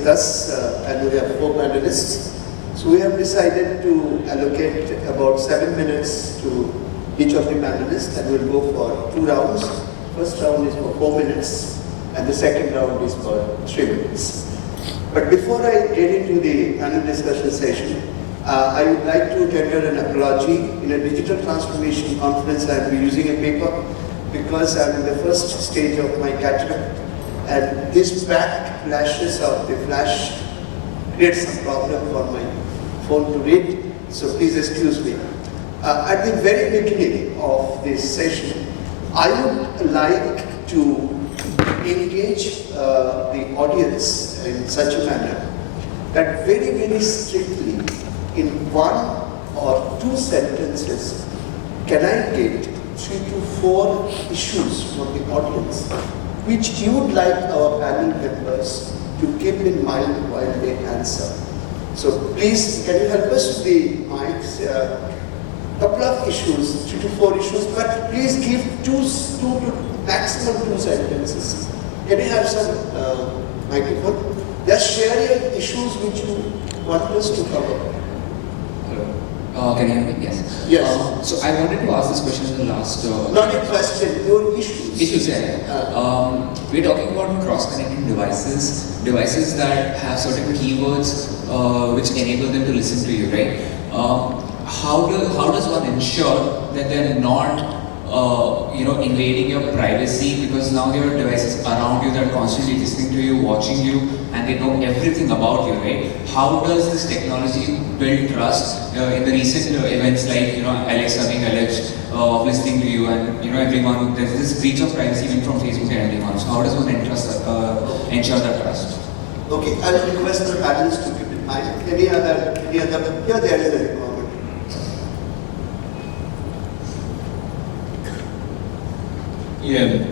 with us, and we have 4 panelists. So we have decided to allocate about 7 minutes to each of the panelists, and we'll go for 2 rounds. First round is for 4 minutes, and the second round is for 3 minutes. But before I get into the panel discussion session, I would like to tender an apology. In a digital transformation conference, I will be using a paper because I'm in the first stage of my cataract, and this back flashes of the flash creates some problem for my phone to read, so please excuse me. At the very beginning of this session, I would like to engage the audience in such a manner that very strictly in 1 or 2 sentences, can I get 3 to 4 issues from the audience which you would like our panel members to keep in mind while they answer. So please, can you help us with the mics? Couple of issues, 3 to 4 issues, but please give 2 to maximum 2 sentences. Can you have some microphone? Just share your issues which you want us to cover. Can you hear me? Yes. Yes. So I wanted to ask this question in the last... Not a question, your issues. Issues, yeah. We're talking about cross-connecting devices that have certain keywords which enable them to listen to you, right? How does one ensure that they're not invading your privacy, because now there are devices around you that are constantly listening to you, watching you, and they know everything about you, right? How does this technology build trust in the recent events like, Alexa being alleged of listening to you, and, everyone, there's this breach of privacy even from Facebook and everyone. So how does one ensure that trust? Okay, I will request the panelists to keep in mind. Any other, here there is a requirement. Yeah,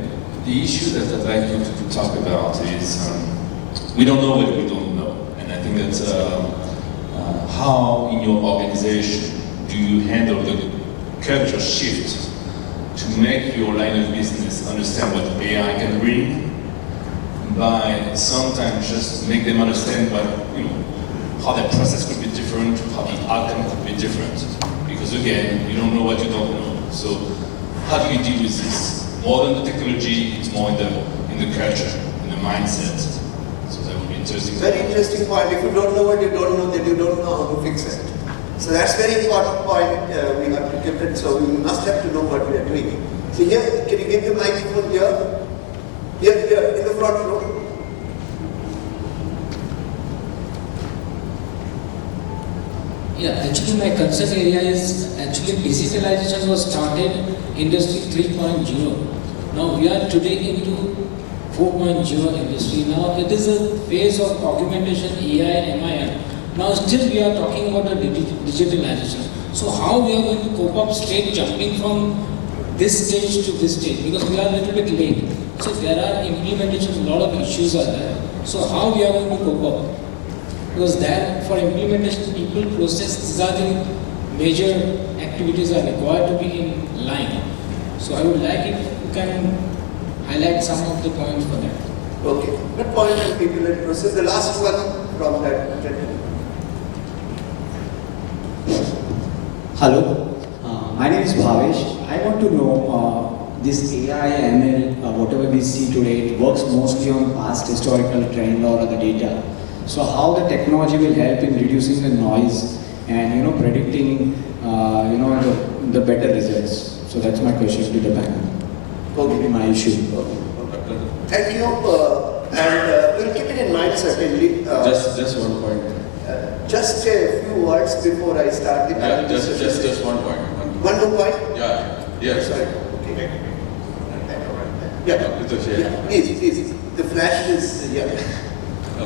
the issue that I'd like you to talk about is we don't know what we don't know, and I think that's how in your organization do you handle the culture shift to make your line of business understand what AI can bring, by sometimes just make them understand what, how that process could be different, how the outcome could be different, because again, you don't know what you don't know. So how do you deal with this? More than the technology, it's more in the culture, in the mindset. So that would be interesting. Very interesting point. If you don't know what you don't know, then you don't know how to fix it. So that's very important point. We have to keep it. So we must have to know what we are doing. So here, can you get the microphone here? Here, in the front row. Yeah, actually my concern area is actually digitalization was started industry 3.0. Now we are today into 4.0 industry. Now it is a phase of augmentation, AI, MIM. Now still we are talking about the digitalization. So how we are going to cope up straight jumping from this stage to this stage, because we are a little bit late. So there are implementation, a lot of issues are there. So how we are going to cope up? Because that for implementation, people, process, these are the major activities are required to be in line. So I would like if you can highlight some of the points for that. Okay. What point on people and process? The last one from that gentleman. Hello, my name is Bhavesh. I want to know this AI, ML, whatever we see today, it works mostly on past historical trend or other data. So how the technology will help in reducing the noise and predicting the better results. So that's my question to the panel. Okay. My issue. Thank you, and we'll keep it in mind certainly. Just one point. Just a few words before I start the panel. Just one point. One more point? Yeah. Yes. Sorry. Okay. Yeah. Please. The flash is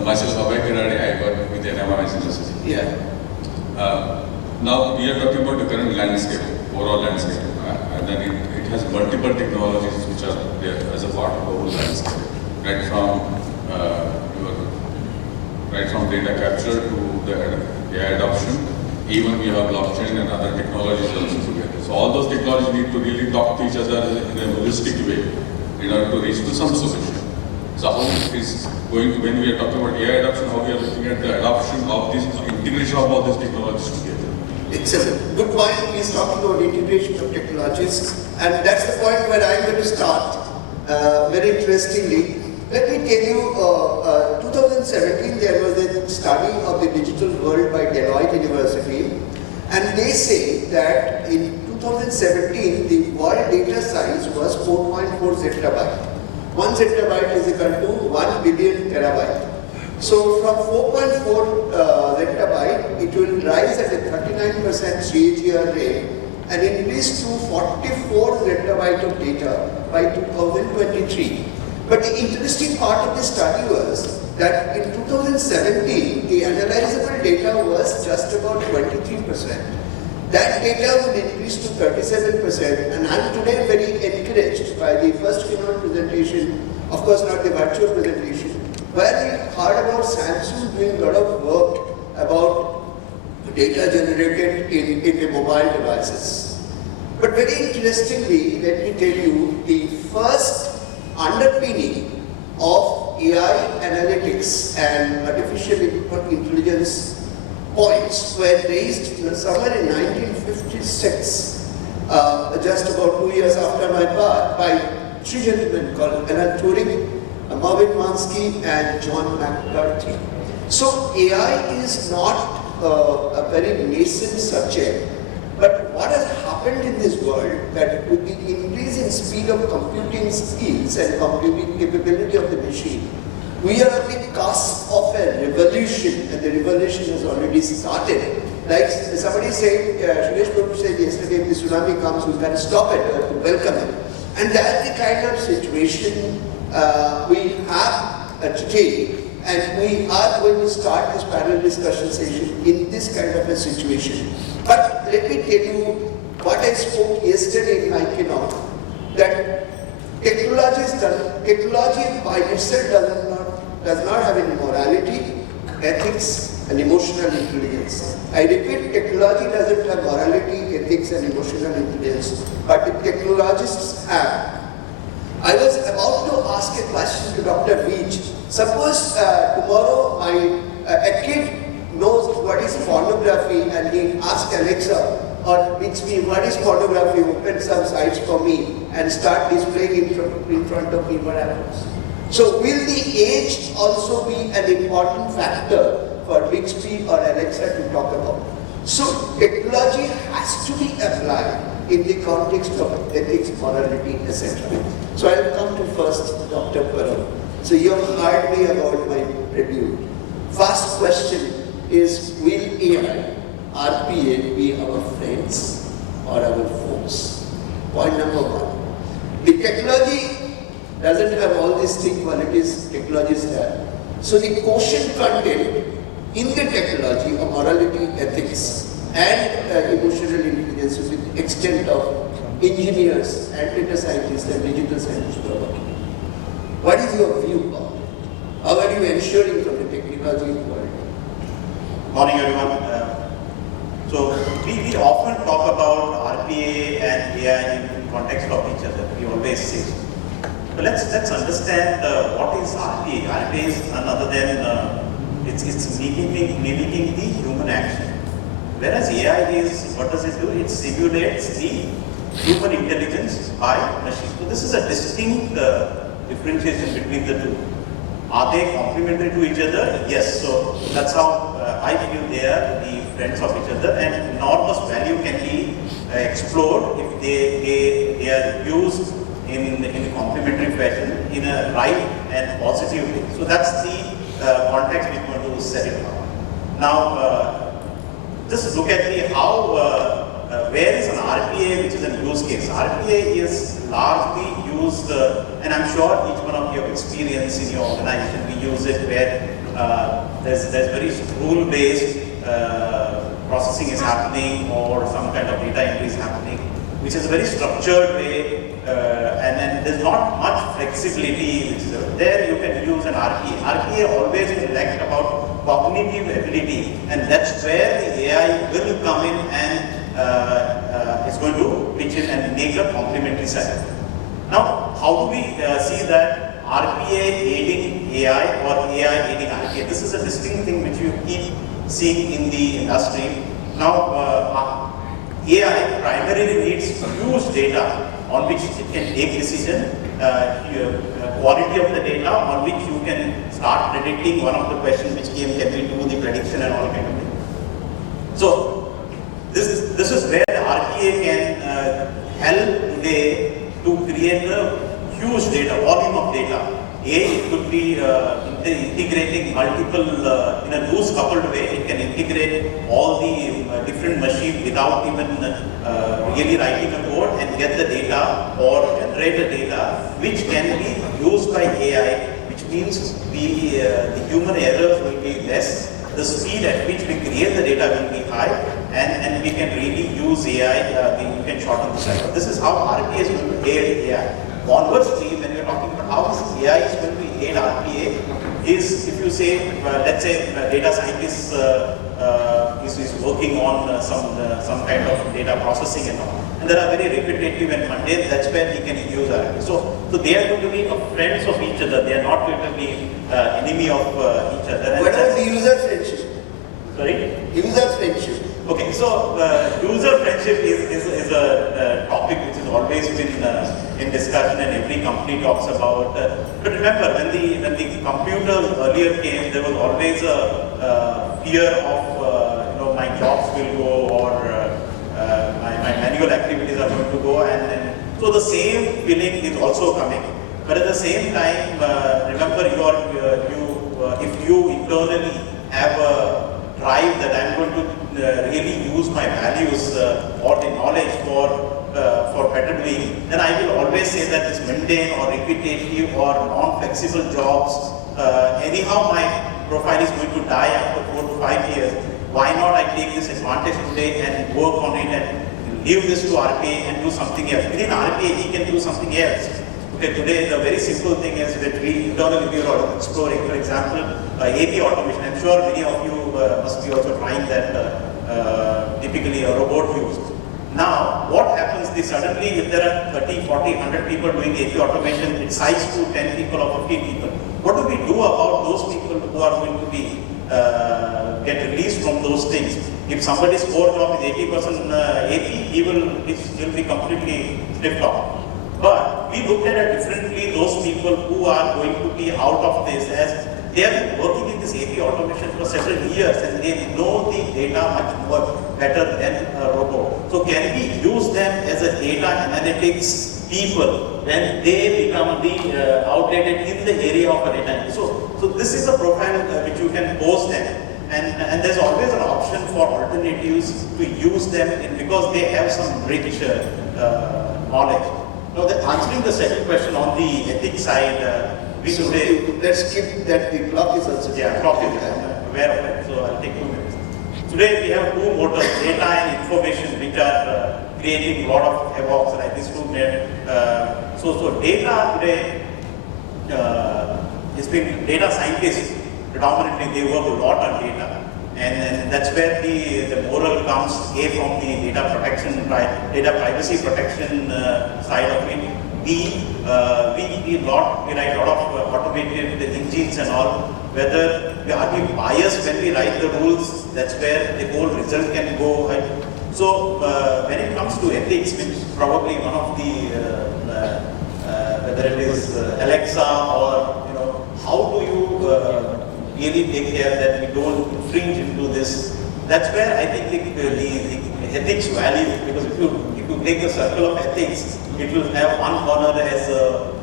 Myself, Abhay Kirani, I work with Nmims. Yeah. Now we are talking about the current landscape, overall landscape, and then it has multiple technologies which are there as a part of the whole landscape, right from data capture to the AI adoption. Even we have blockchain and other technologies also together. So all those technologies need to really talk to each other in a holistic way in order to reach to some solution. So how it is going to, when we are talking about AI adoption, how we are looking at the adoption of this, integration of all these technologies together. Excellent. Good point. He's talking about integration of technologies, and that's the point where I'm going to start. Very interestingly, let me tell you, 2017 there was a study of the digital world by Deloitte University, and they say that in 2017 the world data size was 4.4 zettabyte. 1 zettabyte is equal to 1 billion terabyte. So from 4.4 zettabyte, it will rise at a 39% CAGR rate and increase to 44 zettabyte of data by 2023. But the interesting part of the study was that in 2017, the analyzable data was just about 23%. That data would increase to 37%, and I'm today very encouraged by the first keynote presentation, of course not the virtual presentation, where we heard about Samsung doing a lot of work about data generated in the mobile devices. But very interestingly, let me tell you, the first underpinning of AI analytics and artificial intelligence points were raised somewhere in 1956, just about 2 years after my birth, by three gentlemen called Alan Turing, Marvin Minsky, and John McCarthy. So AI is not a very nascent subject, but what has happened in this world, that with the increase in speed of computing skills and computing capability of the machine, we are at the cusp of a revolution, and the revolution has already started. Like somebody said, Suresh Prabhu said yesterday, if the tsunami comes, we can stop it or to welcome it. And that's the kind of situation we have today, and we are going to start this panel discussion session in this kind of a situation. But let me tell you what I spoke yesterday in my keynote, that technology by itself does not have any morality, ethics, and emotional intelligence. I repeat, technology doesn't have morality, ethics, and emotional intelligence, but the technologists have. I was about to ask a question to Dr. Veej. Suppose tomorrow a kid knows what is pornography and he asks Alexa or Bixby, what is pornography, open some sites for me and start displaying in front of me what happens. So will the age also be an important factor for Bixby or Alexa to talk about? So technology has to be applied in the context of ethics, morality, etc. So I will come to first Dr. Parab. So you have heard me about my review. First question is, will AI, RPA be our friends or our foes? Point number one. The technology doesn't have all these three qualities technologies have. So the quotient content in the technology of morality, ethics, and emotional intelligence to the extent of engineers and data scientists and digital scientists who are working. What is your view on it? How are you ensuring from the technology world? Morning everyone. So we often talk about RPA and AI in context of each other. We always say. But let's understand what is RPA. RPA is none other than it's mimicking the human action. Whereas AI is, what does it do? It simulates the human intelligence by machine. So this is a distinct differentiation between the two. Are they complementary to each other? Yes. So that's how I feel they are the friends of each other, and enormous value can be explored if they are used in a complementary fashion in a right and positive way. So that's the context we're going to set it up. Now, just look at the where is an RPA which is a use case. RPA is largely used, and I'm sure each one of you have experience in your organization. We use it where there's very rule-based processing is happening, or some kind of data entry is happening, which is a very structured way, and then there's not much flexibility. Which is there you can use an RPA. RPA always will lack about cognitive ability, and that's where the AI will come in and is going to pitch in and make a complementary set. Now, how do we see that RPA aiding AI or AI aiding RPA. This is a distinct thing which you keep seeing in the industry. Now, AI primarily needs huge data on which it can take decision, quality of the data on which you can start predicting. One of the questions which came, can we do the prediction and all kind of thing. So this is where the RPA can help today to create a huge data, volume of data. It could be integrating multiple, in a loose coupled way, it can integrate all the different machines without even really writing a code and get the data or generate the data which can be used by AI, which means the human errors will be less, the speed at which we create the data will be high, and we can really use AI, we can shorten the cycle. This is how RPA is going to aid AI. Conversely, when you're talking about how this AI is going to aid RPA, is if you say, let's say data scientist is working on some kind of data processing and all, and there are very repetitive and mundane, that's where he can use RPA. So they are going to be friends of each other, they are not going to be enemy of each other. What about the user friendship? Sorry? User friendship. Okay, so user friendship is a topic which has always been in discussion and every company talks about. But remember, when the computers earlier came, there was always a fear of my jobs will go or my manual activities are going to go, and so the same feeling is also coming. But at the same time, remember if you internally have a drive that I'm going to really use my values or the knowledge for better doing, then I will always say that this mundane or repetitive or non-flexible jobs, anyhow my profile is going to die after 4 to 5 years. Why not I take this advantage today and work on it and leave this to RPA and do something else. Within RPA, he can do something else. Okay, today the very simple thing is that we internally are exploring, for example, AP automation. I'm sure many of you must be also trying that typically a robot use. Now, what happens suddenly if there are 30, 40, 100 people doing AP automation, it's sized to 10 people or 15 people. What do we do about those people who are going to be get released from those things? If somebody's core job is 80% AP, he will be completely stripped off. But we looked at it differently, those people who are going to be out of this, as they have been working in this AP automation for several years and they know the data much more better than a robot. So can we use them as a data analytics people when they become the outdated in the area of a data? So this is a profile which you can post them. And there's always an option for alternatives to use them because they have some rich knowledge. Now, answering the second question on the ethics side, let's skip that. The clock is also. Yeah, clock is aware of it, so I'll take 2 minutes. Today we have two motors, data and information, which are creating a lot of havoc, like these two men. So data today has been data scientists predominantly. They work a lot on data. And that's where the moral comes, A, from the data protection, data privacy protection side of it. B, we write a lot of automated engines and all. Whether are we biased when we write the rules, that's where the whole result can go. Right? So when it comes to ethics, which is probably one of the, whether it is Alexa or, how do you really take care that we don't infringe into this? That's where I think the ethics value, because if you take the circle of ethics, it will have one corner as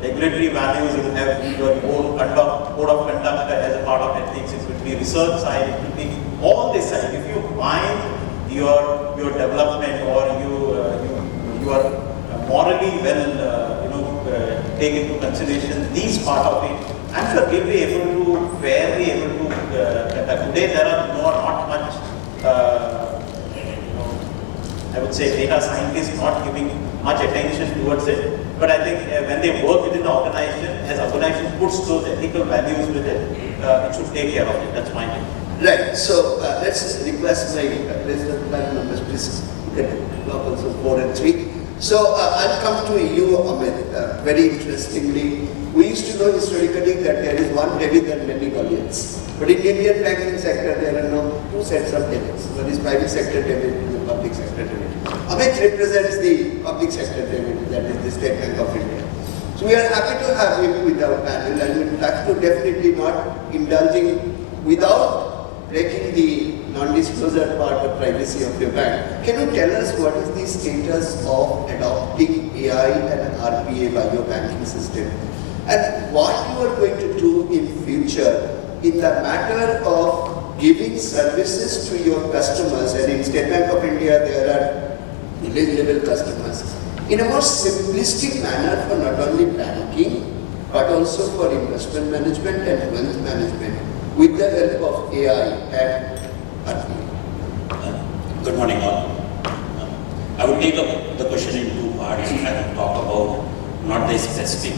regulatory values, it will have your own code of conduct as a part of ethics, it will be research side, it will be all this side. If you find your development or you are morally well take into consideration these part of it, I'm sure we'll be able to fairly able to conduct. Today there are not much I would say data scientists not giving much attention towards it. But I think when they work within the organization, as the organization puts those ethical values with it, it should take care of it. That's my opinion. Right. So let's request my president panel members, please look at the clock also 4 and 3. So I'll come to you, Amit. Very interestingly, we used to know historically that there is one debit and many guardians. But in the Indian banking sector, there are now two sets of debits. One is private sector debit and the public sector debit. Amit represents the public sector debit, that is the State Bank of India. So we are happy to have him with our panel, and we would like to definitely not indulging without breaking the non-disclosure part of privacy of your bank. Can you tell us what is the status of adopting AI and RPA by your banking system? And what you are going to do in future in the matter of giving services to your customers, and in State Bank of India there are village level customers, in a more simplistic manner for not only banking but also for investment management and wealth management with the help of AI and RPA. Good morning all. I would take up the question in two parts. I will talk about not the specific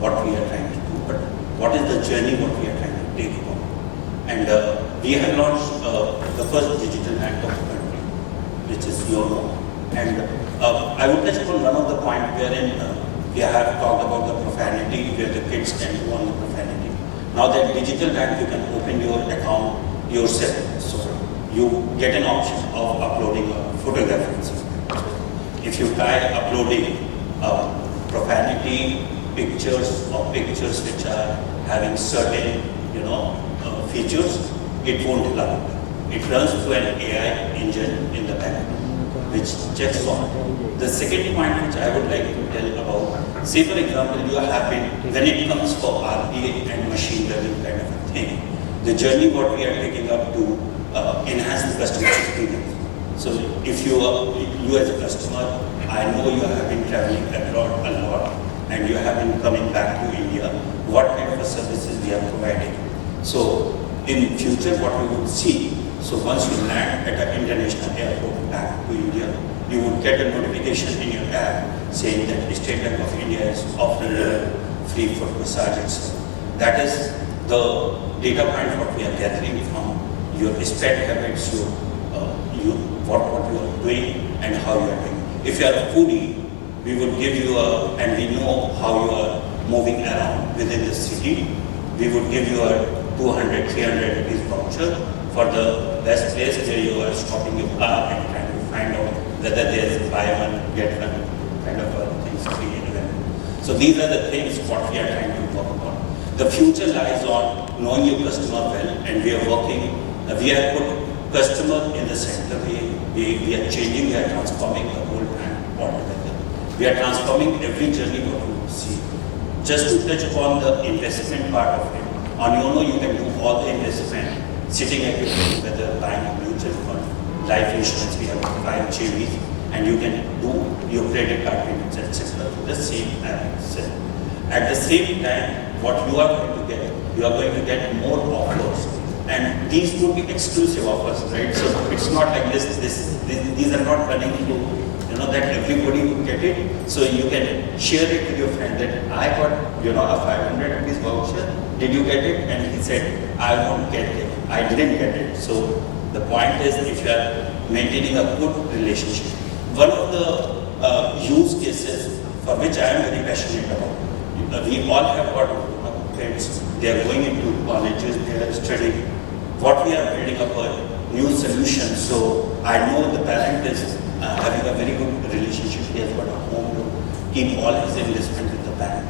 what we are trying to do, but what is the journey what we are trying to take about. And we have launched the first digital bank of the country, which is YONO. And I would touch upon one of the points wherein we have talked about the profanity, where the kids can do on the profanity. Now that digital bank, you can open your account yourself. So you get an option of uploading photographs. If you try uploading profanity pictures or pictures which are having certain, features, it won't allow. It runs through an AI engine in the back, which checks on. The second point which I would like to tell about, say for example, you have been, when it comes for RPA and machine learning kind of a thing, the journey what we are taking up to enhance the customer experience. So if you as a customer, I know you have been traveling abroad a lot and you have been coming back to India, what kind of services we are providing. So in future what we would see, so once you land at an international airport back to India, you would get a notification in your app saying that the State Bank of India is offering a free foot massage. That is the data point what we are gathering from your spend habits, what you are doing and how you are doing. If you are a foodie, we would give you and we know how you are moving around within the city, we would give you a 200, 300 rupees voucher for the best place where you are stopping your car and trying to find out whether there is buy one, get one kind of things free event. So these are the things what we are trying to work on. The future lies on knowing your customer well, and we are working, we have put customer in the center. We are changing, we are transforming the whole brand altogether. We are transforming every journey what you see. Just to touch upon the investment part of it, on YONO you can do all the investment sitting at your home, whether buying a mutual fund, life insurance, we have 5 JVs, and you can do your credit card payments, etc. to the same app itself. At the same time, what you are going to get, you are going to get more offers. And these would be exclusive offers, right? So it's not like these are not running through, that everybody would get it. So you can share it with your friend that I got, a 500 rupees voucher. Did you get it? And he said, I won't get it. I didn't get it. So the point is, if you are maintaining a good relationship. One of the use cases for which I am very passionate about, we all have got friends, they are going into colleges, they are studying. What we are building up a new solution. So I know the parent is having a very good relationship. He has got a home to keep all his investment with the bank.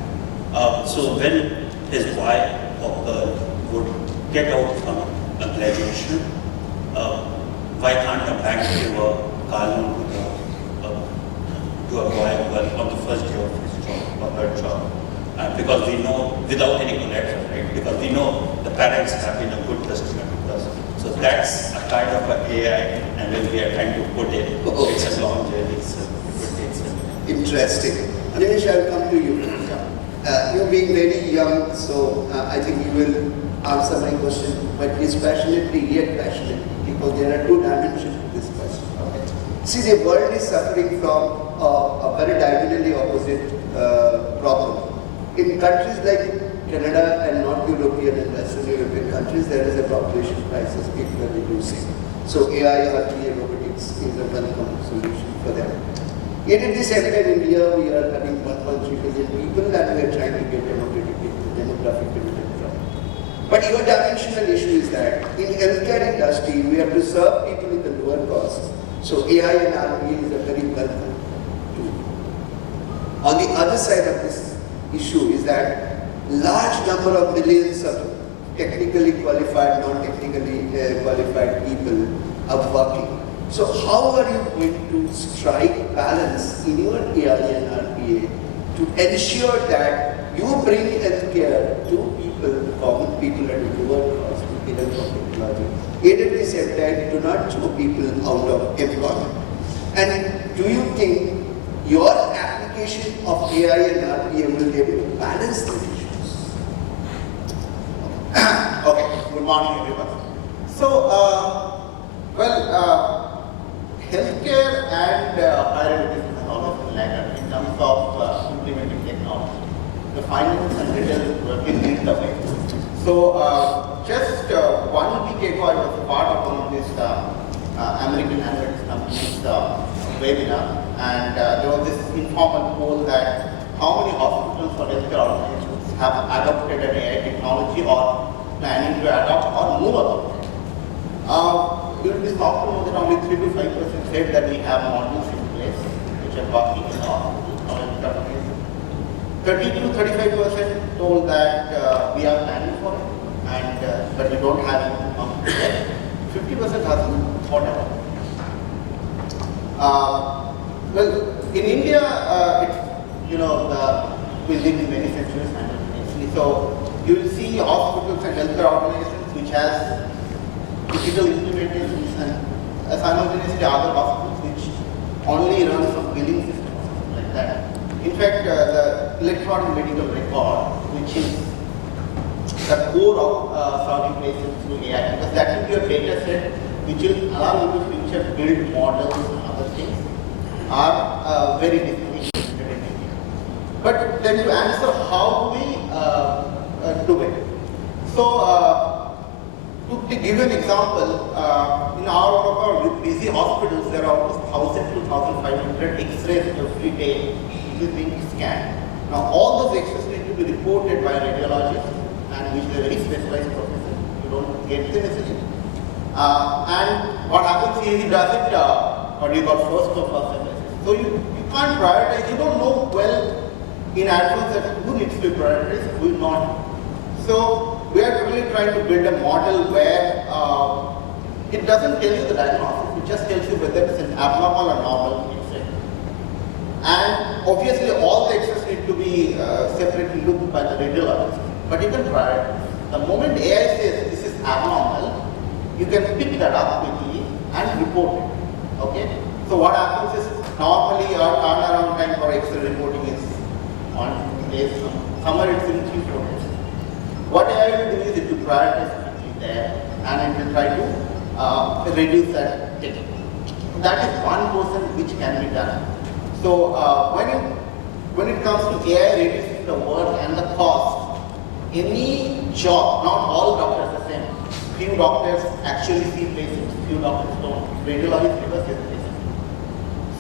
So when his boy or girl would get out from a graduation, why can't a bank give a car loan to a boy or girl on the first day of his job or her job? Because we know, without any collateral, right? Because we know the parents have been a good customer to us. So that's a kind of an AI, and when we are trying to put it, it's a long journey, so it takes a Interesting. Animesh, I'll come to you. You being very young, so I think you will answer my question, but he's passionately, yet passionate, because there are two dimensions to this question. See, the world is suffering from a very diagonally opposite problem. In countries like Canada and North European and Western European countries, there is a population crisis, people are reducing. So AI, RPA, robotics is a welcome solution for them. Yet in this area in India, we are having 1.3 billion people and we are trying to get demographic dividend from. But your dimensional issue is that in healthcare industry, we have to serve people with a lower cost. So AI and RPA is a very welcome tool. On the other side of this issue is that large number of millions of technically qualified, non-technically qualified people are working. So how are you going to strike balance in your AI and RPA to ensure that you bring healthcare to people, common people at a lower cost with the help of technology? Yet at the same time, do not throw people out of employment. And do you think your application of AI and RPA will be able to balance these issues? Okay, good morning everyone. So, healthcare and higher education has always been laggard in terms of implementing technology. The finance and retail will lead the way. So, just 1 week ago, I was part of one of these American analytics companies webinar, and there was this informal poll that how many hospitals or healthcare organizations have adopted an AI technology or planning to adopt or move about. During this talk, that only 3 to 5% said that we have models in place which are working in the hospital. 30 to 35% told that we are planning for it, and but we don't have it yet. 50% hasn't thought about it. Well, in India, we live in many centuries simultaneously. So you will see hospitals and healthcare organizations which has digital implementations and simultaneously other hospitals which only run from billing systems, something like that. In fact, the electronic medical record, which is the core of solving patients through AI, because that will be a data set which will allow you to future build models and other things, are very difficult to implement in India. But then to answer how we do it. So, to give you an example, in our busy hospitals, there are almost 1,000 to 1,500 X-rays every day which is being scanned. Now, all those X-rays need to be reported by a radiologist, and which is a very specialized profession. You don't get them easily. And what happens is he does it, what you call first or first services. So you can't prioritize. You don't know well in advance that who needs to be prioritized, who is not. So we are really trying to build a model where it doesn't tell you the diagnosis, it just tells you whether it's an abnormal or normal X-ray. And obviously all the X-rays need to be separately looked by the radiologist, but you can prioritize. The moment AI says this is abnormal, you can pick that up quickly and report it. Okay? So what happens is normally our turnaround time for X-ray reporting is 1 day, somewhere it's in 3-4 days. What AI will do is it will prioritize quickly there, and it will try to reduce that ticket. That is one portion which can be done. So when it comes to AI reducing the work and the cost, any job, not all doctors are the same. Few doctors actually see patients, few doctors don't. Radiologists never see the patient.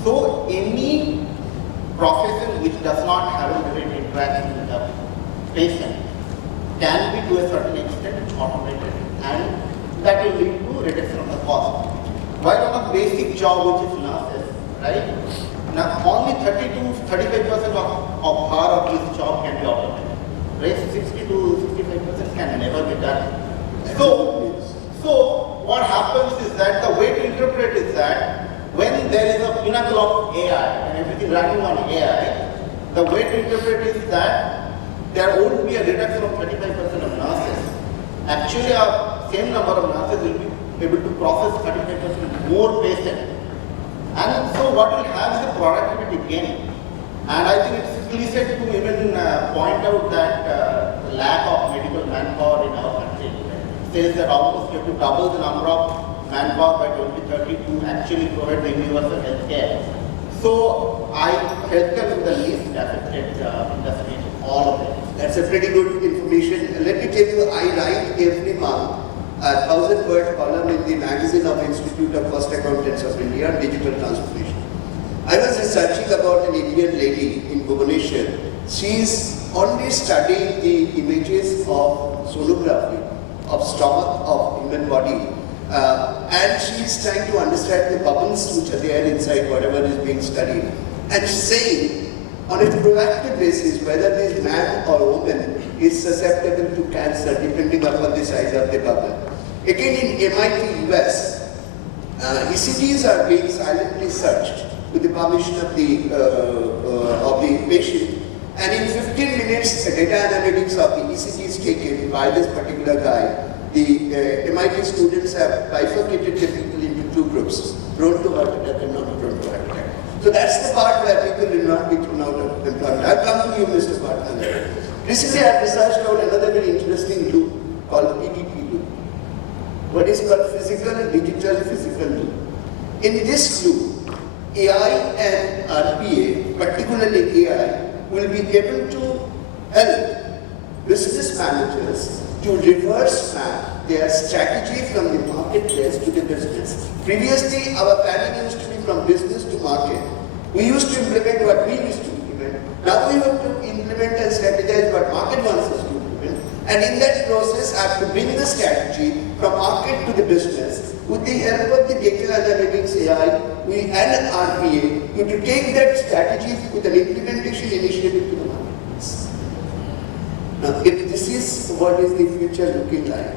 So any profession which does not have a direct interaction with the patient can be to a certain extent automated, and that will lead to reduction of the cost. While on a basic job which is nurses, right? Now only 30 to 35% of her or his job can be automated. Rest 60 to 65% can never be done. So what happens is that the way to interpret is that when there is a pinnacle of AI and everything running on AI, the way to interpret is that there won't be a reduction of 35% of nurses. Actually, a same number of nurses will be able to process 35% more patients. And so what will have is a productivity gain. And I think it's explicit to even point out that the lack of medical manpower in our country. It says that almost you have to double the number of manpower by 2030 to actually provide the universal health care. So healthcare is the least affected industry in all of it. That's a pretty good information. Let me tell you, I write every month a 1,000-word column in the magazine of Institute of Cost Accountants of India, Digital Transformation. I was researching about an Indian lady in Bhubaneswar. She is only studying the images of sonography, of stomach, of human body, and she is trying to understand the bubbles which are there inside whatever is being studied, and saying on a proactive basis whether this man or woman is susceptible to cancer depending upon the size of the bubble. Again, in MIT, US, ECGs are being silently searched with the permission of the patient, and in 15 minutes, the data analytics of the ECG is taken by this particular guy. The MIT students have bifurcated the people into two groups, prone to heart attack and not prone to heart attack. So that's the part where people will not be thrown out of employment. I'll come to you, Mr. Bhatnagar. Recently, I have researched out another very interesting loop called PDP loop. What is called physical, digital, physical loop. In this loop, AI and RPA, particularly AI, will be able to help business managers to reverse map their strategy from the marketplace to the business. Previously, our planning used to be from business to market. We used to implement what we used to implement. Now we have to implement and strategize what market wants us to implement. And in that process, I have to bring the strategy from market to the business with the help of the data analytics AI and RPA to take that strategy with an implementation initiative to the marketplace. Now, if this is what is the future looking like,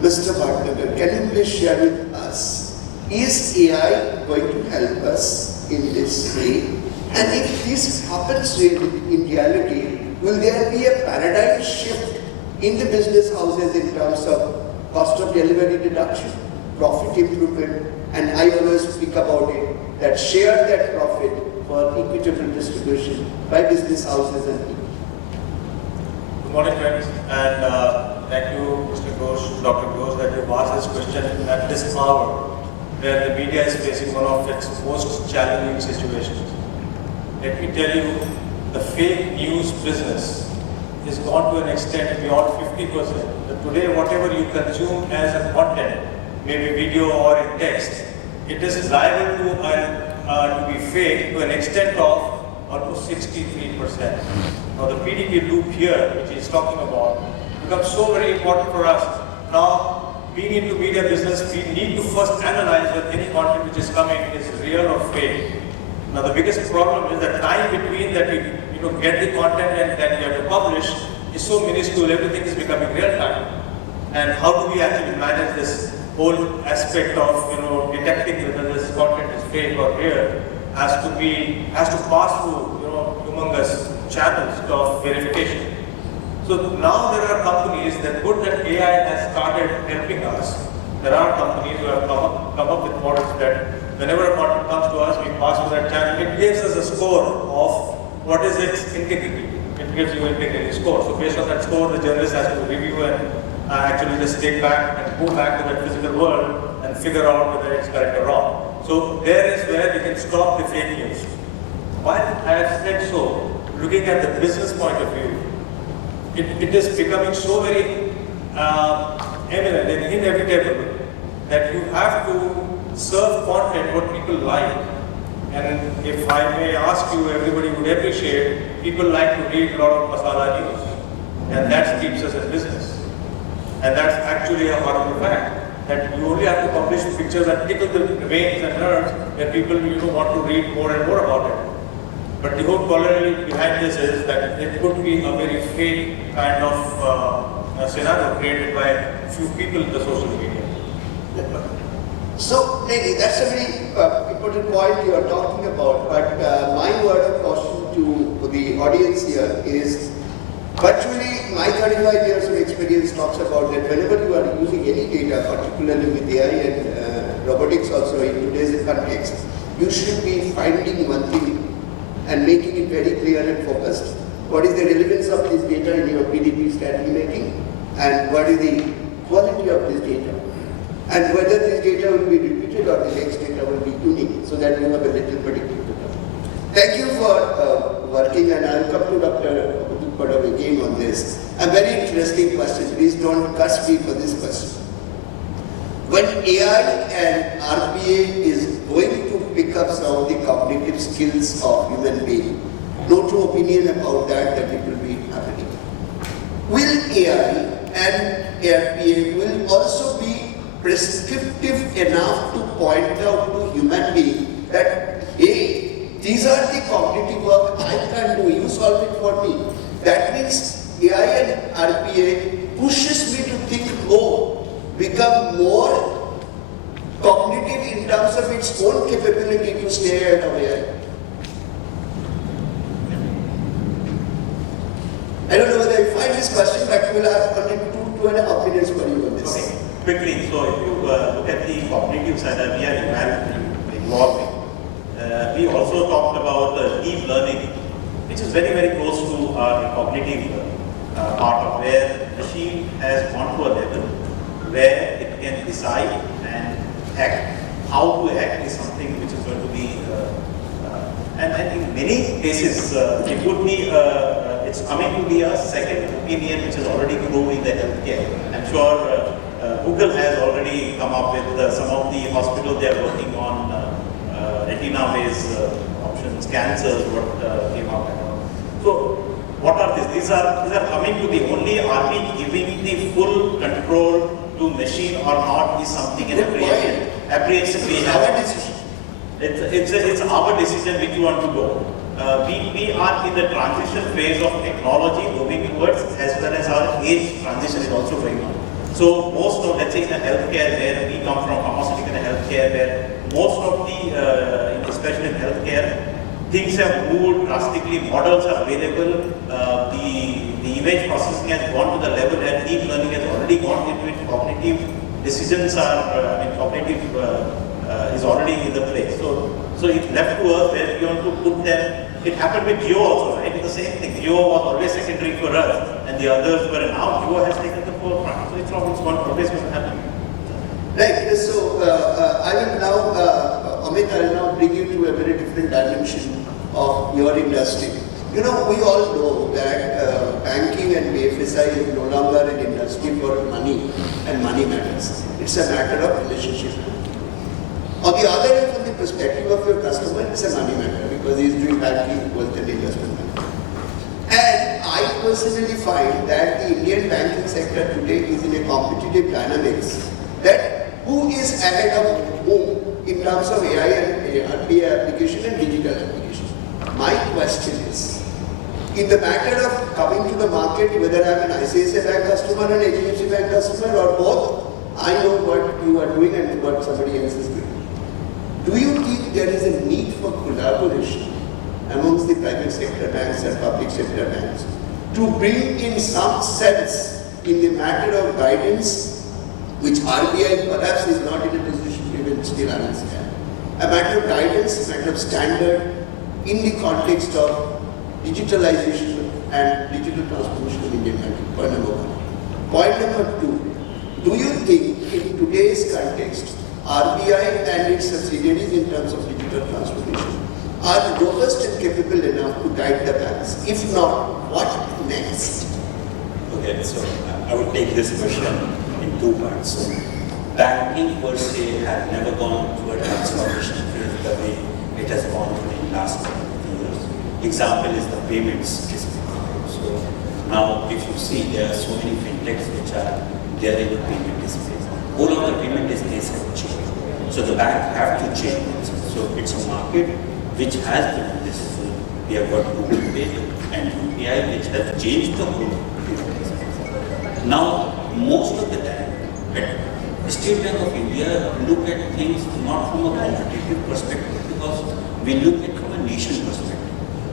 Mr. Bhatnagar, can you please share with us, is AI going to help us in this way? And if this happens really in reality, will there be a paradigm shift in the business houses in terms of cost of delivery reduction, profit improvement, and I always speak about it, that share that profit for equitable distribution by business houses and people. Good morning, friends, and thank you, Mr. Ghosh, Dr. Ghosh, that you asked this question at this hour, where the media is facing one of its most challenging situations. Let me tell you, the fake news business is gone to an extent beyond 50%. That today, whatever you consume as a content, maybe video or in text, it is liable to be fake to an extent of almost 63%. Now the PDP loop here, which he's talking about, becomes so very important for us. Now, being into media business, we need to first analyze whether any content which is coming is real or fake. Now the biggest problem is the time between that we get the content and then you have to publish is so minuscule, everything is becoming real time. And how do we actually manage this whole aspect of detecting whether this content is fake or real has to pass through humongous channels of verification. So now there are companies that good that AI has started helping us. There are companies who have come up with models that whenever a content comes to us, we pass through that channel. It gives us a score of what is its integrity. It gives you an integrity score. So based on that score, the journalist has to review and actually just take back and go back to that physical world and figure out whether it's correct or wrong. So there is where we can stop the fake news. While I have said so, looking at the business point of view, it is becoming so very eminent and inevitable that you have to serve content what people like. And if I may ask you, everybody would appreciate, people like to read a lot of masala news. And that keeps us in business. And that's actually a horrible fact, that you only have to publish pictures that tickle the veins and nerves that people want to read more and more about it. But the whole corollary behind this is that it could be a very fake kind of scenario created by a few people in the social media. So, Negi, that's a very important point you are talking about, but my word of caution to the audience here is, virtually my 35 years of experience talks about that whenever you are using any data, particularly with AI and robotics also in today's context, you should be finding one thing and making it very clear and focused. What is the relevance of this data in your PDP strategy making, and what is the quality of this data, and whether this data will be repeated or the next data will be unique, so that you have a little predictability. Thank you for working, and I'll come to Dr. Parab again on this. A very interesting question. Please don't curse me for this question. When AI and RPA is going to pick up some of the cognitive cognitive skills of human being. No true opinion about that it will be happening. Will AI and RPA will also be prescriptive enough to point out to human being that, hey, these are the cognitive work I can do, you solve it for me. That means AI and RPA pushes me to think more, become more cognitive in terms of its own capability to stay ahead of AI. I don't know whether you find this question, but we'll have only 2.5 minutes for you on this. Okay, quickly, so if you look at the cognitive side, we are evolving. We also talked about deep learning, which is very, very close to our cognitive part of where machine has gone to a level where it can decide and act. How to act is something which is going to be, and in many cases, it would be, it's coming to be a second opinion which is already grew in the healthcare. I'm sure Google has already come up with some of the hospitals they are working on retina-based options, cancers, what came up. So, what are these? These are coming to the only army giving the full control to machine or not is something in apprehension. Apprehension we have a decision. It's our decision which you want to go. We are in the transition phase of technology moving towards, as well as our age transition is also going on. So most of, let's say in the healthcare where we come from, pharmaceutical and healthcare, where most of the, especially in healthcare, things have moved drastically, models are available, the image processing has gone to the level where deep learning has already gone into it, cognitive decisions are, cognitive is already in the place. So it's left to us where we want to put them. It happened with Geo also, right? It's the same thing. Geo was always secondary for us, and the others were. Now Geo has taken the forefront. So it's always going to happen. Right. So I will now, Amit, I will now bring you to a very different dimension of your industry. You know, we all know that banking and BFSI is no longer an industry for money and money matters. It's a matter of relationship. On the other hand, from the perspective of your customer, it's a money matter because he is doing banking equals an investment matter. And I personally find that the Indian banking sector today is in a competitive dynamics that who is ahead of whom in terms of AI and RPA application and digital application. My question is, in the matter of coming to the market, whether I'm an ICICI Bank customer, an HDFC Bank customer or both, I know what you are doing and what somebody else is doing. Do you think there is a need for collaboration amongst the private sector banks and public sector banks to bring in some sense in the matter of guidance, which RBI perhaps is not in a position to even still understand? A matter of guidance, a matter of standard in the context of digitalization and digital transformation of Indian banking. Point number one. Point number two, do you think in today's context, RBI and its subsidiaries in terms of digital transformation are robust and capable enough to guide the banks? If not, what next? Okay, so I would take this question in two parts. So, banking per se has never gone through a transformation phase the way it has gone through in the last 20 years. Example is the payments space. So now if you see there are so many fintechs which are there in the payment space. All of the payment space have changed. So the bank have to change. So it's a market which has been this. We have got Google Pay and UPI which have changed the whole payment space. Now most of the time, State Bank of India look at things not from a competitive perspective because we look at from a nation perspective.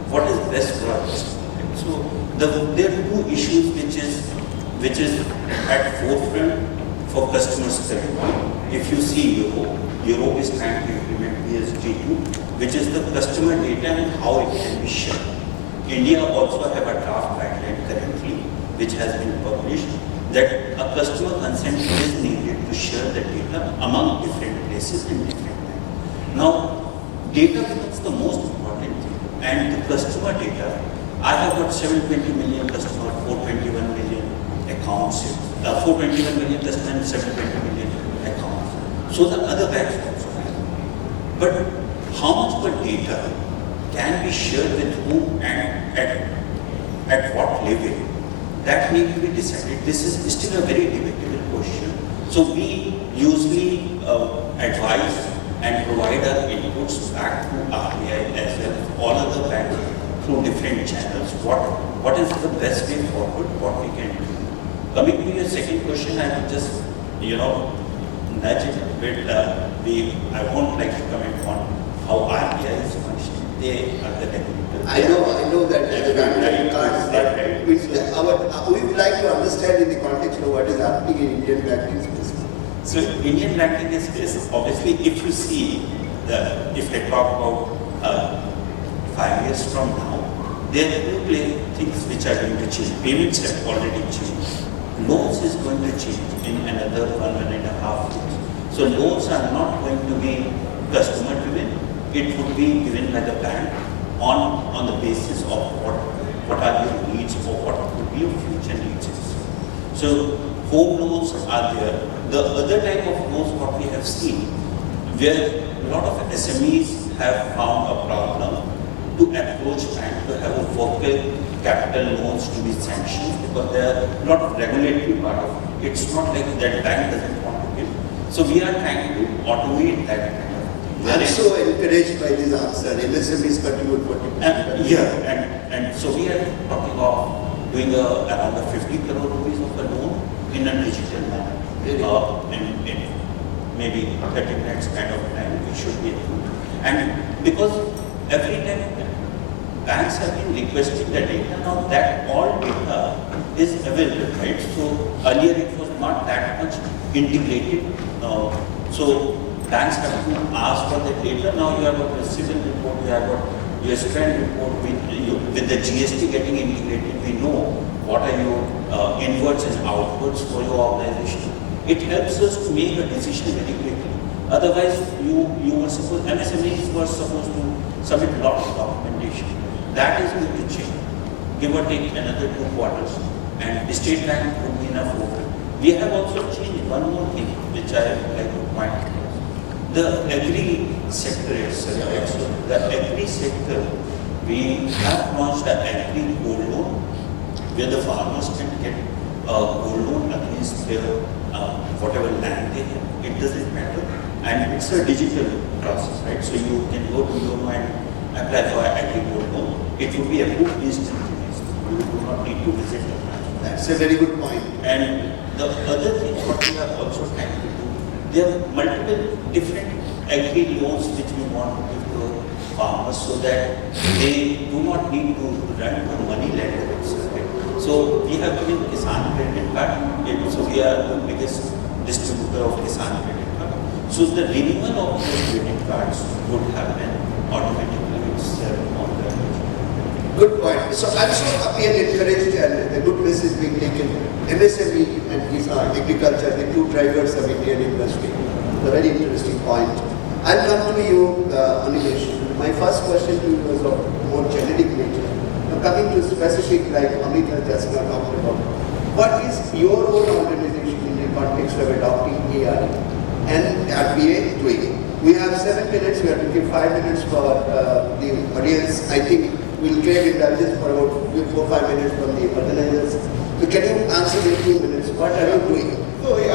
What is best for us? So there are two issues which is at forefront for customers today. If you see Europe is trying to implement PSD2, which is the customer data and how it can be shared. India also have a draft guideline currently, which has been published, that a customer consent is needed to share the data among different places and different times. Now, data becomes the most important thing, and the customer data, I have got 720 million customers, 421 million accounts, 421 million customers, 720 million accounts. So the other banks also have. But how much per data can be shared with whom and at what level, that need to be decided. This is still a very debatable question. So we usually advise and provide our inputs back to RBI as well as all other banks through different channels. What is the best way forward, what we can do. Coming to your second question, I will just, nudge it a bit. I won't like to comment on how RBI is functioning. They are the regulators. I know that you can't. We would like to understand in the context of what is happening in Indian banking space. So Indian banking space, obviously, if you see, if I talk about 5 years from now, there are two things which are going to change. Payments have already changed. Loans is going to change in another 1.5 years. So loans are not going to be customer driven. It would be given by the bank on the basis of what are your needs or what could be your future needs. So home loans are there. The other type of loans what we have seen, where a lot of SMEs have found a problem to approach bank to have a working capital loans to be sanctioned because there are a lot of regulatory part of it. It's not like that bank doesn't want to give. So we are trying to automate that kind of thing. I'm so encouraged by this answer. MSMEs contribute 40%. And so we are talking of doing around 50 crore rupees of a loan in a digital manner. In maybe 30 minutes kind of time, we should be able to. And because every time banks have been requesting the data, now that all data is available, right? So earlier it was not that much integrated. So banks have to ask for the data. Now you have got a civil report, you have got your spend report with the GST getting integrated. We know what are your inwards and outwards for your organization. It helps us to make a decision very quickly. Otherwise, you were supposed, MSMEs were supposed to submit a lot of documentation. That is going to change. Give or take another 2 quarters. And the state bank would be enough open. We have also changed one more thing, which I would like to point out. The agri sector itself, right? So the agri sector, we have launched an agri gold loan, where the farmers can get a gold loan against their whatever land they have. It doesn't matter. And it's a digital process, right? So you can go to YONO and apply for an agri gold loan. It will be approved instantly. You do not need to visit the branch. That's a very good point. And the other thing what we are also trying to do, there are multiple different agri loans which we want to give to farmers so that they do not need to run to money lender itself. So we have given Kisan Credit Card. So we are the biggest distributor of Kisan Credit Card. So the renewal of those credit cards would happen automatically itself on the Good point. So I'm so happy and encouraged, and the good message being taken. MSME and agriculture, the two drivers of Indian industry. It's a very interesting point. I'll come to you, Animesh. My first question to you was of more generic nature. Now coming to specific, like Amit has just now talked about, what is your own organization in the context of adopting AI and RPA doing? We have 7 minutes. We have to give 5 minutes for the audience. I think we'll crave indulgence for about 4-5 minutes from the organizers. So can you answer in 2 minutes? What are you doing? So in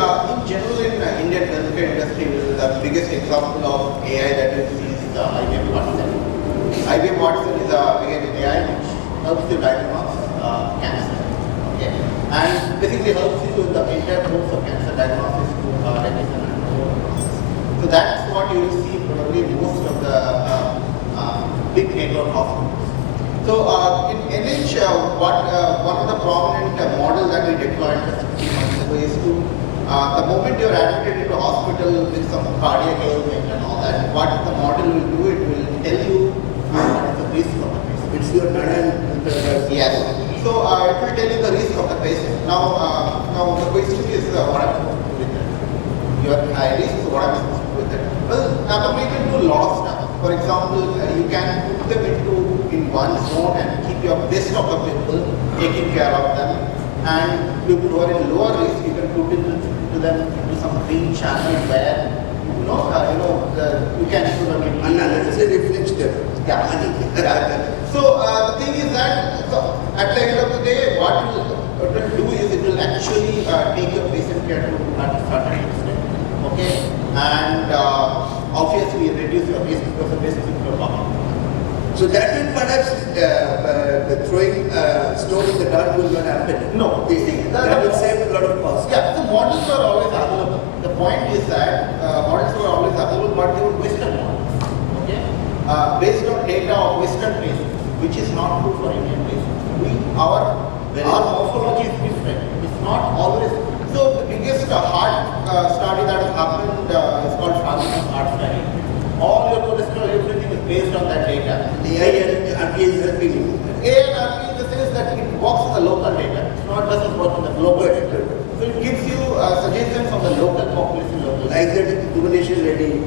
general in Indian healthcare industry, the biggest example of AI that we see is IBM Watson. IBM Watson is again an AI which helps you diagnose cancer. Okay, and basically helps you with the entire process of cancer diagnosis to recognition and prognosis. So that's what you will see probably most of the big network hospitals. So in NH, one of the prominent models that we deployed just 3 months ago is to the moment you're admitted into hospital with some cardiac ailment and all that, what the model will do, it will tell you what is the risk of the patient. It's your Narayana. Yes. So it will tell you the risk of the patient. Now the question is what am I supposed to do with that? You are high risk, so what am I supposed to do with that? Well, we can do a lot of stuff. For example, you can put them in one zone and keep your best of the people taking care of them. And people who are in lower risk, you can put into them into some green channel where you can put them in. It's a reflection. Yeah, money. So the thing is that at the end of the day, what it will do is it will actually take your patient care to a certain extent. Okay, and obviously reduce your risk because the patient is talking. So that will perhaps throwing stone in the dark will not happen. No, you see, that will save a lot of cost. Yeah, the models are always available. The point is that models are always available, but they were Western models. Okay, based on data of Western patients, which is not true for Indian patients. Our morphology is different. It's not always. So the biggest heart study that has happened is called Saxena heart study. All your cholesterol, everything is based on that data. The AI and RPA is helping you. AI and RPA in the sense that it works on the local data. It's not doesn't work on the global data. So it gives you suggestions from the local population level. Like that illumination ready.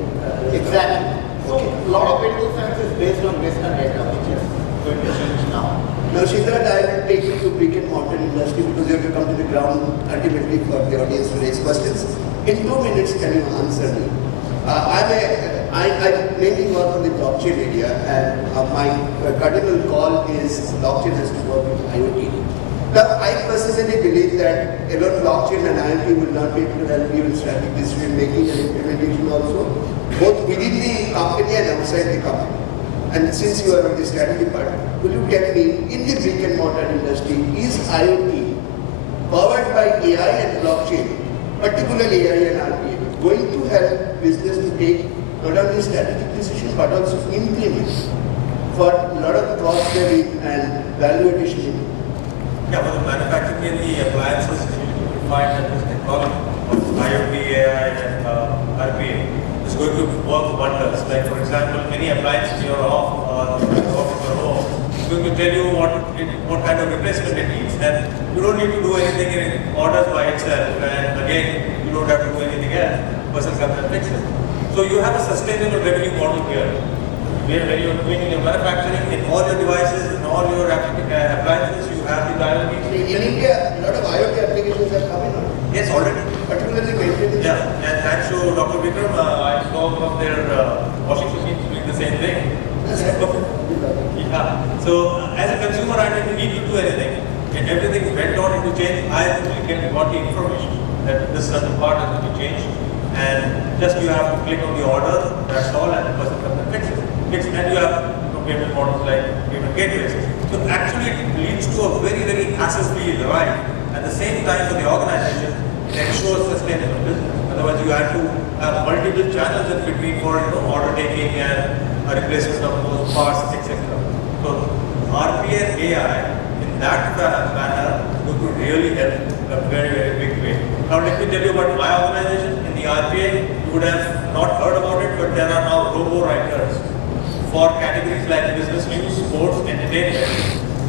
Exactly. So a lot of medical science is based on Western data, which is going to change now. Now, Shidrat, I will take you to brick and mortar industry because you have to come to the ground ultimately for the audience to raise questions. In 2 minutes, can you answer me? I mainly work on the blockchain area, and my cardinal call is blockchain has to work with IoT. Now, I personally believe that alone blockchain and IoT will not be able to help you in strategic decision making and implementation also, both within the company and outside the company. And since you are on the strategy part, will you tell me, in the brick and mortar industry, is IoT powered by AI and blockchain, particularly AI and RPA, going to help business to take not only strategic decision but also implement for a lot of cost saving and value addition? Yeah, for the manufacturing and the appliances, you find that this technology of IoT, AI, and RPA is going to work wonders. Like, for example, any appliance in your office or home is going to tell you what kind of replacement it needs. And you don't need to do anything in orders by itself. And again, you don't have to do anything else. Person comes and fixes it. So you have a sustainable revenue model here. Where when you're doing in your manufacturing, in all your devices, in all your appliances, you have the IoT. In India, a lot of IoT applications are coming on. Yes, already. Particularly maintenance. Yeah, and thanks to Dr. Vikram, I saw one of their washing machines doing the same thing. Yeah. So as a consumer, I didn't need to do anything. And everything went on into change. I got the information that this certain part has to be changed. And just you have to click on the order, that's all, and the person comes and fixes it. And you have payment models like payment gateways. So actually it leads to a very, very hassle-free ride. At the same time for the organization, it ensures sustainable business. Otherwise you have to have multiple channels in between for order taking and a replacement of those parts, etc. So RPA and AI in that manner is going to really help in a very, very big way. Now let me tell you about my organization. In the RPA, you would have not heard about it, but there are now robo-writers for categories like business news, sports, entertainment.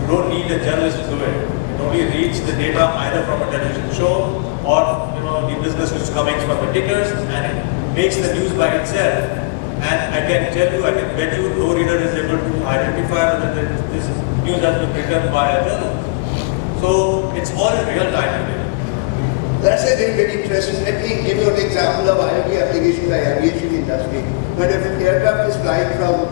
You don't need a journalist to do it. It only reads the data either from a television show or the business news coming from the tickers, and it makes the news by itself. And I can tell you, I can bet you, no reader is able to identify whether this news has been written by a journalist. So it's all in real time today. That's a very, very interesting. Let me give you an example of IoT application by aviation industry. When an aircraft is flying from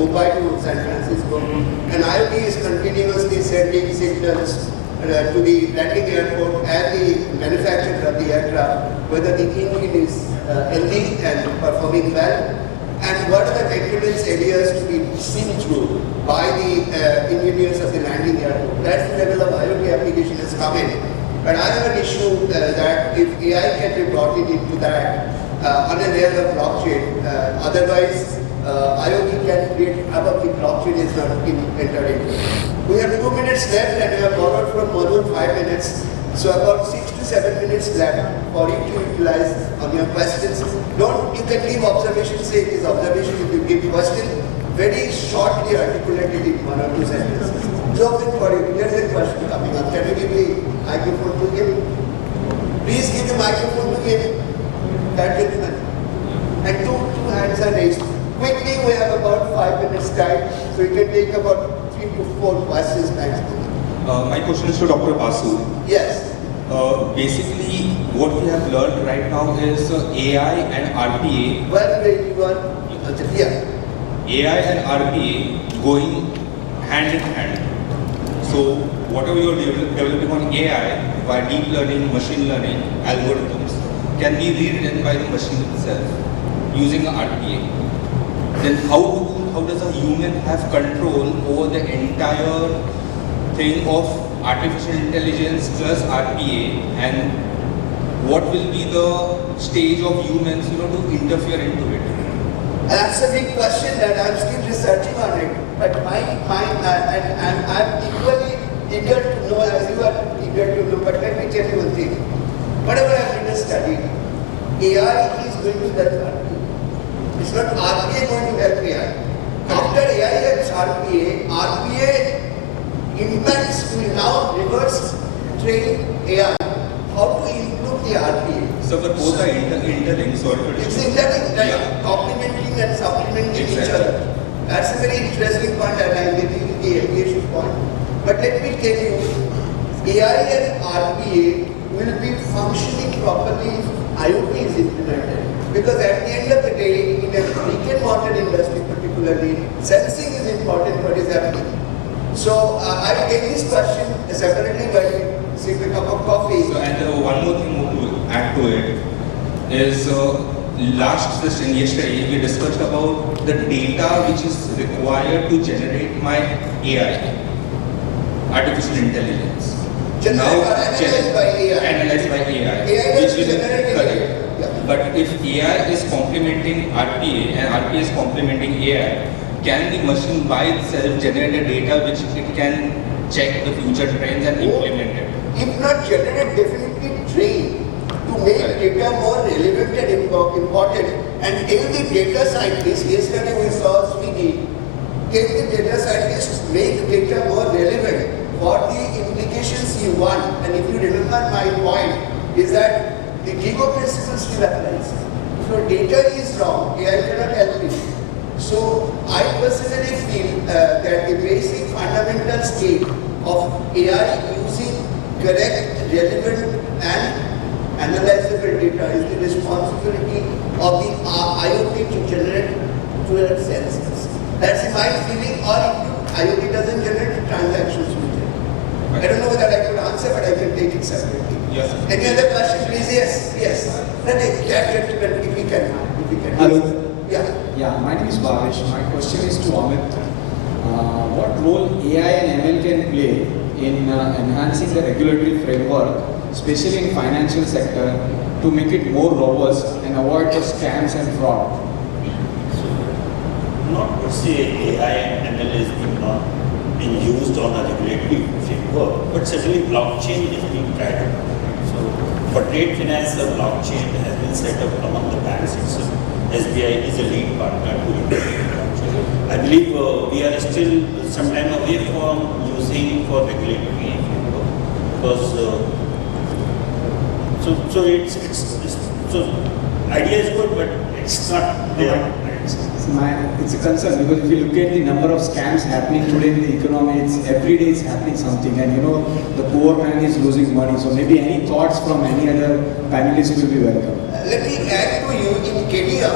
Mumbai to San Francisco, and IoT is continuously sending signals to the landing airport and the manufacturer of the aircraft, whether the engine is healthy and performing well, and what are the maintenance areas to be seen through by the engineers of the landing airport. That's the level of IoT application has come in. But I have an issue that if AI can be brought into that on a layer of blockchain, otherwise IoT can create havoc if blockchain is not entered into. We have 2 minutes left and we have borrowed from module 5 minutes. So about 6 to 7 minutes left for you to utilize on your questions. You can leave observations, say it is observation. If you give question, very shortly articulated in 1 or 2 sentences. Open for you. There is a question coming up. Can you give the microphone to him? Please give the microphone to him. That gentleman. And two hands are raised. Quickly, we have about 5 minutes time, so you can take about 3 to 4 questions maximum. My question is to Dr. Basu. Yes. Basically, what we have learned right now is AI and RPA. Well, you are, yeah. AI and RPA going hand in hand. So whatever you're developing on AI, by deep learning, machine learning, algorithms, can be rewritten by the machine itself using a RPA. Then how does a human have control over the entire thing of artificial intelligence plus RPA, and what will be the stage of humans, to interfere into it? That's a big question that I'm still researching on it. But I'm equally eager to know as you are eager to know. But let me tell you one thing. Whatever I've been studying, AI is going to help RPA. It's not RPA going to help AI. After AI helps RPA impacts will now reverse train AI. How to improve the RPA? So but both are interlinked, sorry. It's interlinked, right? Complementing and supplementing each other. That's a very interesting point, and I'm getting the aviation point. But let me tell you, AI and RPA will be functioning properly if IoT is implemented. Because at the end of the day, in a brick and mortar industry particularly, sensing is important what is happening. So I will take this question separately while we sip a cup of coffee. So, and one more thing to add to it is last session yesterday we discussed about the data which is required to generate my AI, artificial intelligence. Analyzed by AI. Analyzed by AI. AI which is will generating correct. Yeah. But if AI is complementing RPA and RPA is complementing AI, can the machine by itself generate a data which it can check the future trends and implement it? If not generate, definitely train to make data more relevant and important. And tell the data scientists, yesterday we saw Sweden, tell the data scientists make data more relevant for the implications you want. And if you remember my point, is that the Gigo principle still applies. If your data is wrong, AI cannot help you. So I personally feel that the basic fundamental state of AI using correct, relevant and analyzable data is the responsibility of the IoT to generate accurate senses. That's my feeling. Or if IoT doesn't generate transactions with it. I don't know whether I could answer, but I can take it separately. Yes. Any other question, please? Yes. That gentleman, if we can. Hello. Yeah. My name is Bhavesh. My question is to Amit. What role AI and ML can play in enhancing the regulatory framework, especially in financial sector, to make it more robust and avoid the scams and fraud? Not per se AI and ML is being used on a regulatory framework, but certainly blockchain is being tried upon. So for trade finance, the blockchain has been set up among the banks itself. SBI is a lead partner to implement blockchain. I believe we are still some time away from using for regulatory framework because so idea is good, but it's not there. It's a concern because if you look at the number of scams happening today in the economy, every day it's happening something, and the poor man is losing money. So maybe any thoughts from any other panelists will be welcome. Let me add to you, in Kenya,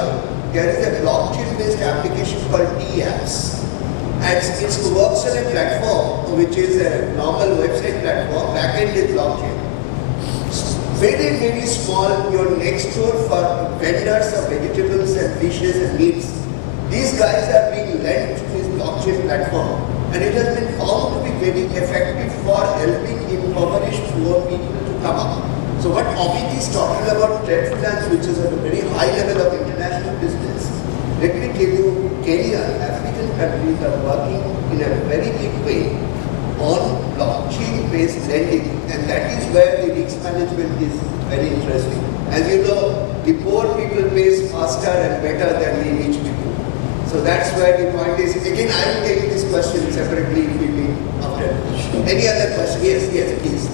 there is a blockchain-based application called T-Apps. And it works on a platform which is a normal website platform, backend is blockchain. Very, very small, your next door for vendors of vegetables and fishes and meats. These guys are being lent to this blockchain platform, and it has been found to be very effective for helping impoverished poor people to come up. So what Amit is talking about trade finance, which is at a very high level of international business, let me tell you, Kenya, African countries are working in a very big way on blockchain-based lending, and that is where the risk management is very interesting. As you know, the poor people pay faster and better than the rich people. So that's where the point is. Again, I will take this question separately if we meet after. Any other question? Yes, please.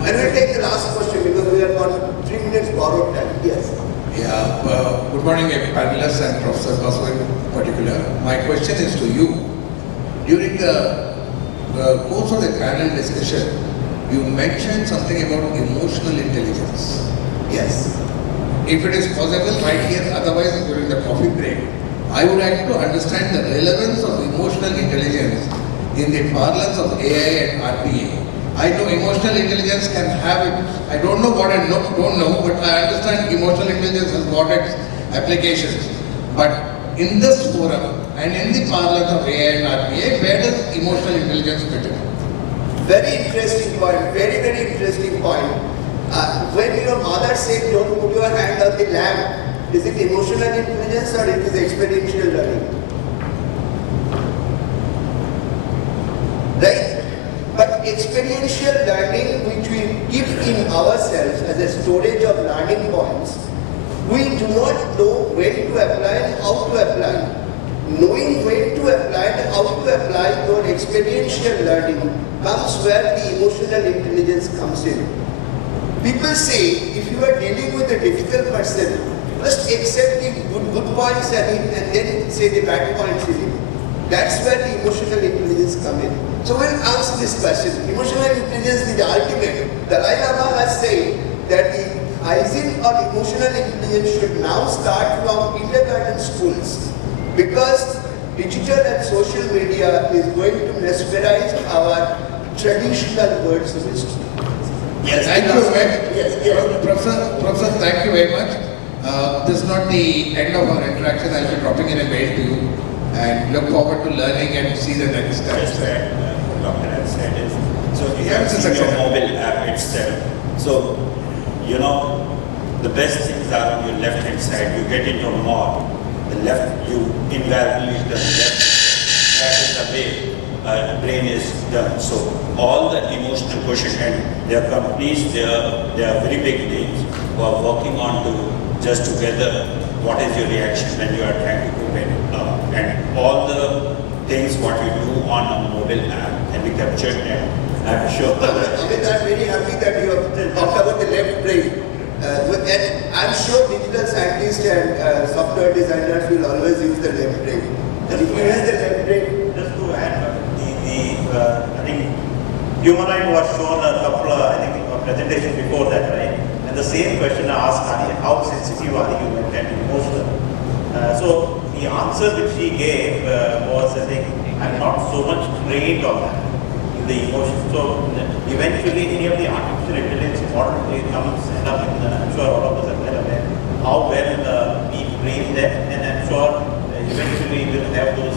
And we'll take the last question because we are on 3 minutes borrowed time. Yes. Yeah, good morning panelists and Professor Basu in particular. My question is to you. During the course of the panel discussion, you mentioned something about emotional intelligence. Yes. If it is possible right here, otherwise during the coffee break, I would like to understand the relevance of emotional intelligence in the parlance of AI and RPA. I know emotional intelligence can have it. I don't know what I don't know, but I understand emotional intelligence has got its applications. But in this forum and in the parlance of AI and RPA, where does emotional intelligence fit in? Very interesting point, very, very interesting point. When your mother said don't put your hand on the lamp, is it emotional intelligence or it is experiential learning? Right? But experiential learning which we keep in ourselves as a storage of learning points, we do not know when to apply and how to apply. Knowing when to apply and how to apply your experiential learning comes where the emotional intelligence comes in. People say if you are dealing with a difficult person, first accept the good points and then say the bad points in him. That's where the emotional intelligence comes in. So we'll answer this question. Emotional intelligence is the ultimate. Dalai Lama has said that the hygiene or emotional intelligence should now start from kindergarten schools because digital and social media is going to mesmerize our traditional words of wisdom. Yes, thank you, Yes. Professor, thank you very much. This is not the end of our interaction. I'll be dropping in a mail to you and look forward to learning and see the next steps. Dr. has said is, so you have seen your mobile app itself. So, you know, the best things are on your left hand side. You get into a mall, the left, you invariably the left, that is the way brain is done. So all the emotional quotient, and there are companies, they are very big names who are working on to just together what is your reaction when you are trying to prepare it. And all the things what you do on a mobile app can be captured, and I'm sure. Amit, I'm very happy that you have talked about the left brain. And I'm sure digital scientists and software designers will always use the left brain. If you use the left brain, just to add, I think humanoid was shown a couple of, I think, a presentation before that, right? And the same question I asked Kani, how sensitive are you when getting emotional? So the answer which he gave was, I think, I'm not so much trained on that, in the emotion. So eventually any of the artificial intelligence model comes end up in, I'm sure all of us are well aware how well we train them, and I'm sure eventually we'll have those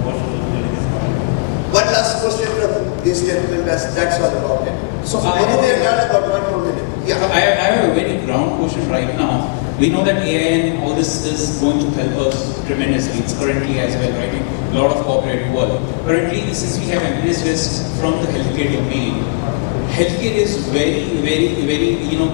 emotional intelligence coming. one last question from this gentleman, that's all about it. So we have done about 1 more minute. Yeah. I have a very ground question right now. We know that AI and all this is going to help us tremendously. It's currently as well, right? In a lot of corporate world. Currently, since we have embraced this from the healthcare domain, healthcare is very,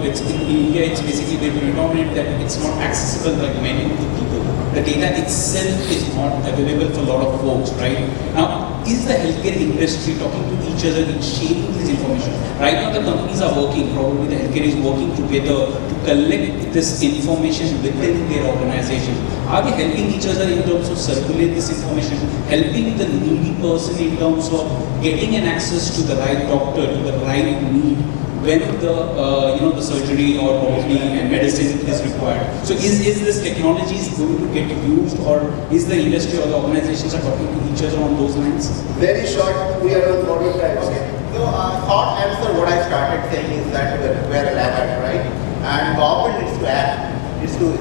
it's in India, it's basically very predominant that it's not accessible by many of the people. The data itself is not available for a lot of folks, right? Now, is the healthcare industry talking to each other in sharing this information? Right now, the companies are working, probably the healthcare is working together to collect this information within their organization. Are they helping each other in terms of circulate this information, helping the needy person in terms of getting an access to the right doctor, to the right need, when the surgery or probably and medicine is required? So is this technology is going to get used, or is the industry or the organizations are talking to each other on those lines? Very short, we are on borrowed time. Okay. So, short answer, what I started saying is that we're a lab, right? And government needs to act.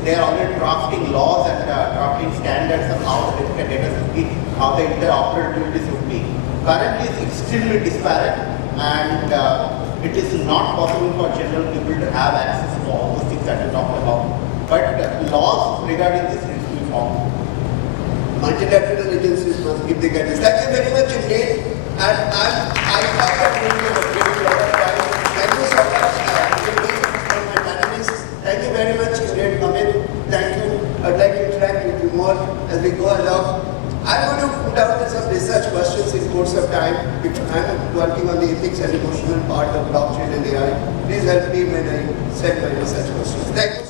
They are already drafting laws and drafting standards of how the healthcare data should be, how the interoperability should be. Currently, it's extremely disparate, and it is not possible for general people to have access to all those things that we talked about. But laws regarding this needs to be formed. Multilateral agencies must give the guidance. Thank you very much indeed. And I thought that we will have a lot of time. Thank you so much indeed for my panelists. Thank you very much indeed, Amit. Thank you. I'd like to interact with you more as we go along. I'm going to put out some research questions in course of time because I'm working on the ethics and emotional part of blockchain and AI. Please help me when I set my research questions. Thank you.